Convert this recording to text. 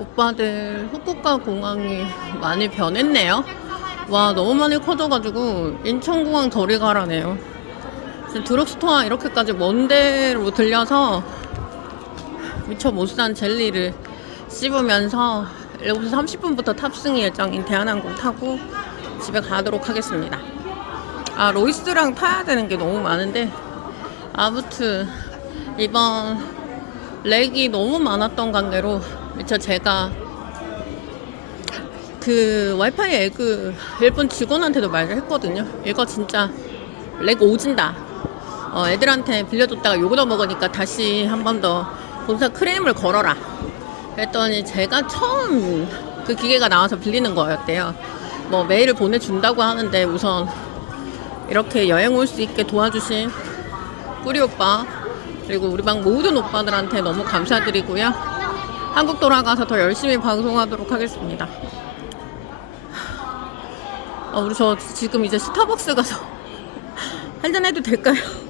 오빠들 후쿠오카 공항이 많이 변했네요. 와 너무 많이 커져가지고 인천공항 저리 가라네요. 드럭스토어 이렇게까지 먼 데로 들려서 미처 못 산 젤리를 씹으면서 7시 30분부터 탑승 예정인 대한항공 타고 집에 가도록 하겠습니다. 아 로이스랑 타야 되는 게 너무 많은데 아무튼 이번 렉이 너무 많았던 관계로 미처 제가 그 와이파이 에그 일본 직원한테도 말을 했거든요. 이거 진짜 렉 오진다. 어, 애들한테 빌려줬다가 욕을 먹으니까 다시 한 번 더 본사 크레임을 걸어라. 그랬더니 제가 처음 그 기계가 나와서 빌리는 거였대요. 뭐 메일을 보내준다고 하는데 우선 이렇게 여행 올 수 있게 도와주신 뿌리 오빠 그리고 우리 방 모든 오빠들한테 너무 감사드리고요. 한국 돌아가서 더 열심히 방송하도록 하겠습니다. 아, 우리 저 지금 이제 스타벅스 가서 한잔 해도 될까요?